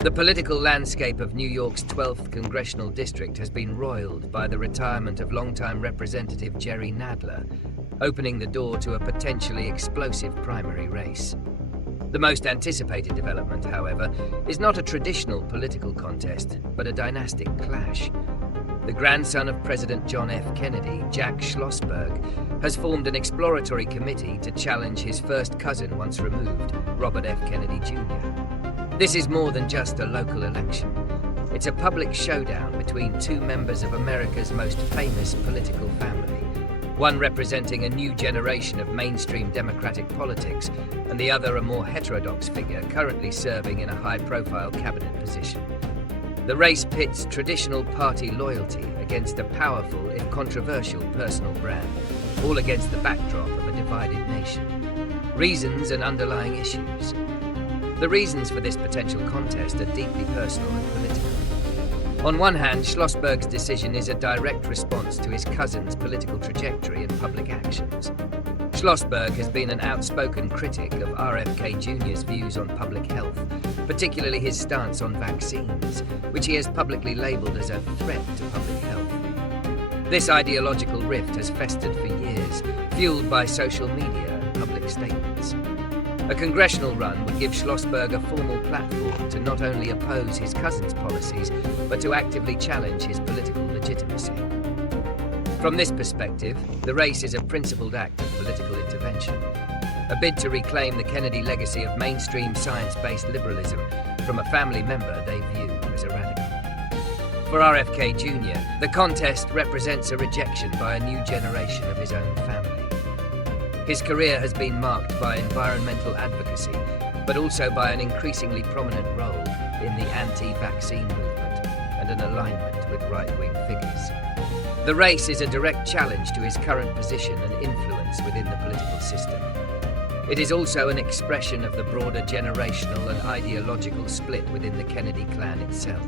The political landscape of New York's 12th Congressional District has been roiled by the retirement of longtime Representative Jerry Nadler, opening the door to a potentially explosive primary race. The most anticipated development, however, is not a traditional political contest, but a dynastic clash. The grandson of President John F. Kennedy, Jack Schlossberg, has formed an exploratory committee to challenge his first cousin once removed, Robert F. Kennedy Jr. This is more than just a local election. It's a public showdown between two members of America's most famous political family, one representing a new generation of mainstream Democratic politics, and the other a more heterodox figure currently serving in a high-profile cabinet position. The race pits traditional party loyalty against a powerful, if controversial, personal brand, all against the backdrop of a divided nation. Reasons and underlying issues. The reasons for this potential contest are deeply personal and political. On one hand, Schlossberg's decision is a direct response to his cousin's political trajectory and public actions. Schlossberg has been an outspoken critic of RFK Jr.'s views on public health, particularly his stance on vaccines, which he has publicly labeled as a threat to public health. This ideological rift has festered for years, fueled by social media and public statements. A congressional run would give Schlossberg a formal platform to not only oppose his cousin's policies, but to actively challenge his political legitimacy. From this perspective, the race is a principled act of political intervention, a bid to reclaim the Kennedy legacy of mainstream science-based liberalism from a family member they view as a radical. For RFK Jr., the contest represents a rejection by a new generation of his own family. His career has been marked by environmental advocacy, but also by an increasingly prominent role in the anti-vaccine movement and an alignment with right-wing figures. The race is a direct challenge to his current position and influence within the political system. It is also an expression of the broader generational and ideological split within the Kennedy clan itself,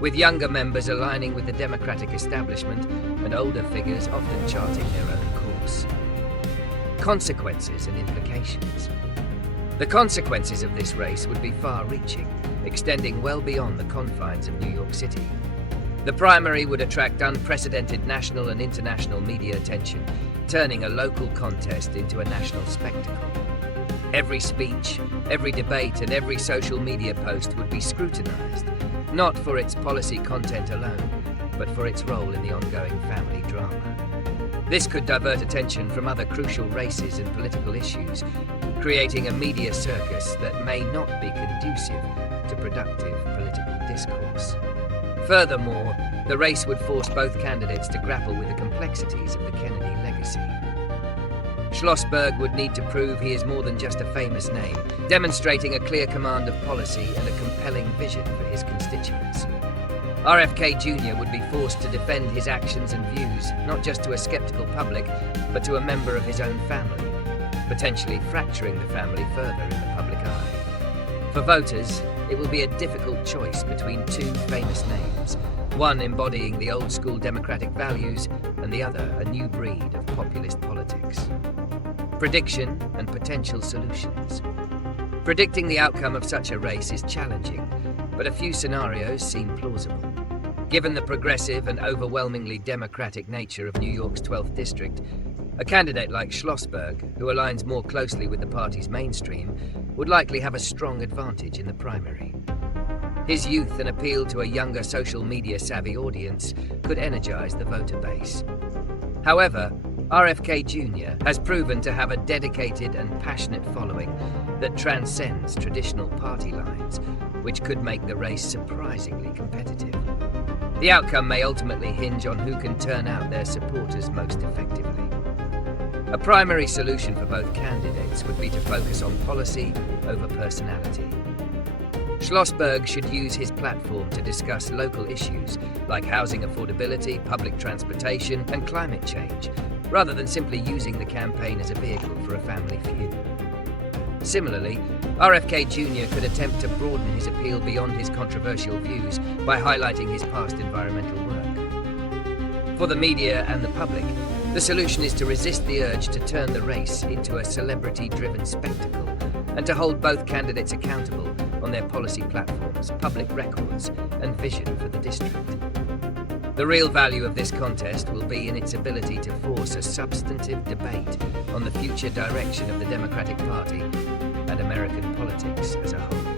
with younger members aligning with the Democratic establishment and older figures often charting their own course. Consequences and implications. The consequences of this race would be far-reaching, extending well beyond the confines of New York City. The primary would attract unprecedented national and international media attention, turning a local contest into a national spectacle. Every speech, every debate, and every social media post would be scrutinized, not for its policy content alone, but for its role in the ongoing family drama. This could divert attention from other crucial races and political issues, creating a media circus that may not be conducive to productive political discourse. Furthermore, the race would force both candidates to grapple with the complexities of the Kennedy legacy. Schlossberg would need to prove he is more than just a famous name, demonstrating a clear command of policy and a compelling vision for his constituents. RFK Jr. would be forced to defend his actions and views, not just to a skeptical public, but to a member of his own family, potentially fracturing the family further in the public eye. For voters, it will be a difficult choice between two famous names, one embodying the old-school democratic values and the other a new breed of populist politics. Prediction and potential solutions. Predicting the outcome of such a race is challenging, but a few scenarios seem plausible. Given the progressive and overwhelmingly democratic nature of New York's 12th District, a candidate like Schlossberg, who aligns more closely with the party's mainstream, would likely have a strong advantage in the primary. His youth and appeal to a younger social media-savvy audience could energize the voter base. However, RFK Jr. has proven to have a dedicated and passionate following that transcends traditional party lines, which could make the race surprisingly competitive. The outcome may ultimately hinge on who can turn out their supporters most effectively. A primary solution for both candidates would be to focus on policy over personality. Schlossberg should use his platform to discuss local issues like housing affordability, public transportation, and climate change, rather than simply using the campaign as a vehicle for a family feud. Similarly, RFK Jr. could attempt to broaden his appeal beyond his controversial views by highlighting his past environmental work. For the media and the public, the solution is to resist the urge to turn the race into a celebrity-driven spectacle and to hold both candidates accountable on on their policy platforms, public records, and vision for the district. The real value of this contest will be in its ability to force a substantive debate on the future direction of the Democratic Party and American politics as a whole.